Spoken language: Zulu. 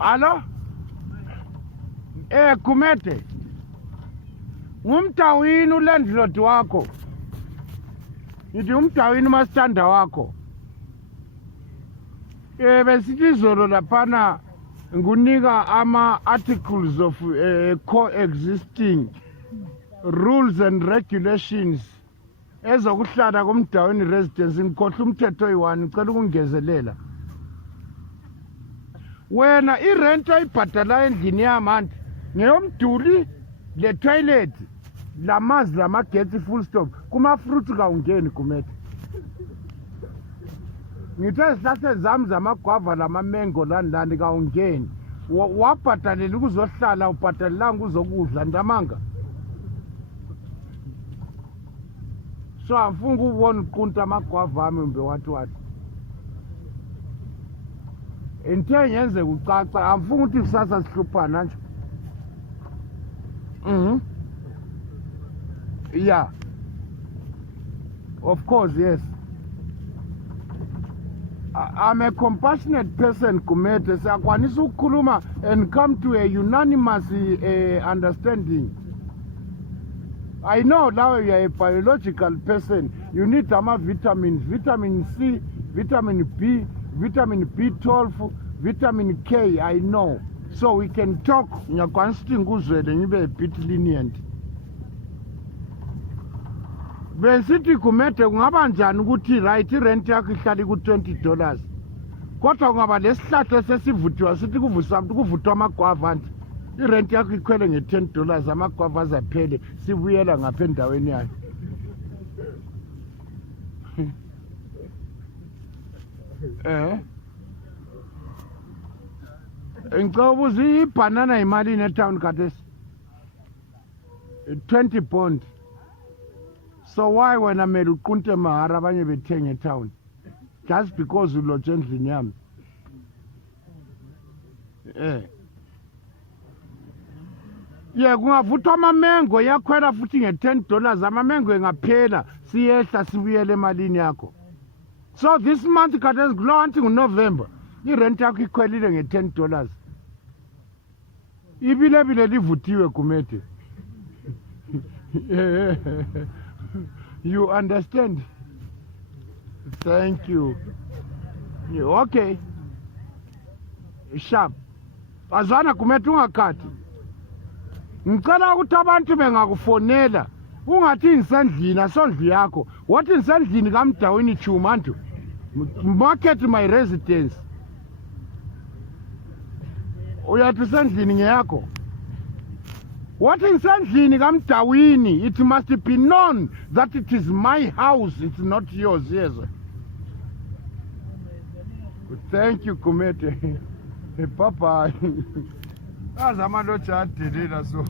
Alo? Gumende. Ngumdawini ulandlord wakho. Ngithi umdawini mastanda wakho. Besithi izolo laphana ngunika ama-articles of coexisting rules and regulations ezokuhlala komdawini residence. Ngikhohle umthetho oyi-1 ngicela ukungezelela. Wena irent oyibhadala endlini yamanti ngeyomduli le toilet lamanzi lamagetsi full stop kuma-fruit kawungeni Gumende. Ngithe zihlahla zami zamagwava lamamengo lani kawungeni. Wabhadalela ukuzohlala ubhadalelanga uzokudla ndamanga. So angifuni ukubona uqunta amagwava ami mbe wathi. Into yenze kucaca angifuni ukuthi kusasa sihluphana nje. Yeah. Of course, yes. I'm a compassionate person, Gumende. Sakwanisa ukukhuluma and come to a unanimous understanding. I know now you are a biological person. You need vitamins, vitamin C, vitamin B, vitamin B12, vitamin K, I know. So we can talk. Ngiyakwanisa nguzwele ngibe a bit lenient. Besithi Gumende kungaba njani ukuthi right rent yakho ihlali ku$20. Kodwa kungaba lesihlahla sesivuthiwa sithi kuvutwa amagwava nje. Irent yakho ikhwele nge$10 amagwava azaphele sibuyela ngapha endaweni yayo. Ngicela ubuza ibanana imalini etown khathesi? 20 pound. So why when I'm uqunte mahara abanye bethenge etown? Just because uloje endlini yami. Yeah, kungavuthwa amamengo yakhwela futhi nge$10 amamengo engaphela siyehla sibuyele emalini yakho. So this month khathesi kulo until November irent yakho ikhwelile nge$10. Ibile livuthiwe Gumende. You understand? Thank you. Okay. Sharp. Azana Gumende ungakhathi. Ngicela ukuthi abantu bengakufonela ungathi ngisendlini asondli yakho. Wathi ngisendlini kaMdawini Chumantu. Market my residence. Uyathi sendlini ngeyakho. What in sendlini kaMdawini, it must be known that it is my house, it's not yours, yes. Thank you, Gumende. Bye-bye. As amaloja so.